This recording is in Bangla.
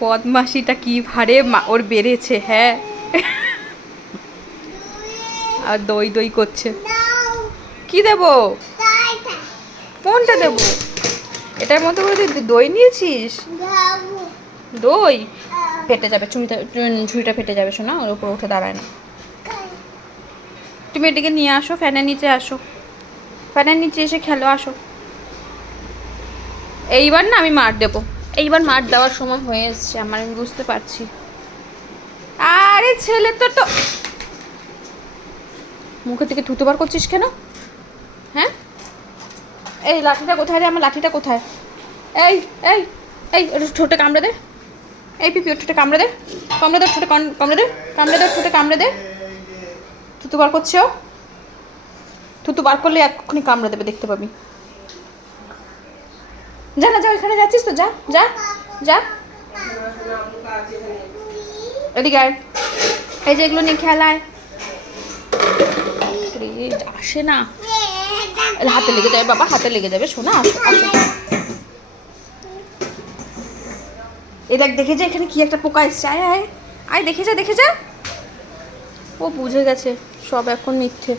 বদমাশিটা কি ভারে ওর বেড়েছে, হ্যাঁ। আর দই দই করছে। কি দেবো? কোনটা দেবো? এটার মধ্যে করে তুই দই নিয়েছিস? দই ফেটে যাবে, ঝুড়িটা ফেটে যাবে, শোনা, ওর উপর উঠে দাঁড়ায় না। তুমি এটিকে নিয়ে আসো, ফ্যানের নিচে আসো, ফ্যানের নিচে এসে খেলো, আসো। এইবার না আমি মার দেবো, এইবার মার দেওয়ার সময় হয়ে এসছে আমার, আমি বুঝতে পারছি। আরে ছেলে তো মুখের থেকে থুতু বার করছিস কেন? হ্যাঁ, এই লাঠিটা কোথায় রে? আমার লাঠিটা কোথায়? এই এই এই, ওটা ঠোঁটে কামড়ে দে। এই পিপি, ওর ঠোঁটে কামড়ে দে, কামড়ে দে, ঠোঁটে কামড়ে দে, কামড়ে দে, ঠোঁটে কামড়ে দে। থুতু বার করছে ও, থুতু বার করলে এক্ষুনি কামড়ে দেবে, দেখতে পাবি। যা না, যা, এখানে যাচ্ছিস তো, যা যা যা, এদিকে আয়। এই যে এগুলো নিয়ে খেলায় আসে না, হাতে লেগে যাবে বাবা, হাতে লেগে যাবে, শোনা, আসো আসো। এই দেখ, দেখে যা, এখানে কি একটা পোকা এসছে, আয় আয় আয়, দেখে যা দেখে যা। ও বুঝে গেছে সব এখন মিথ্যে।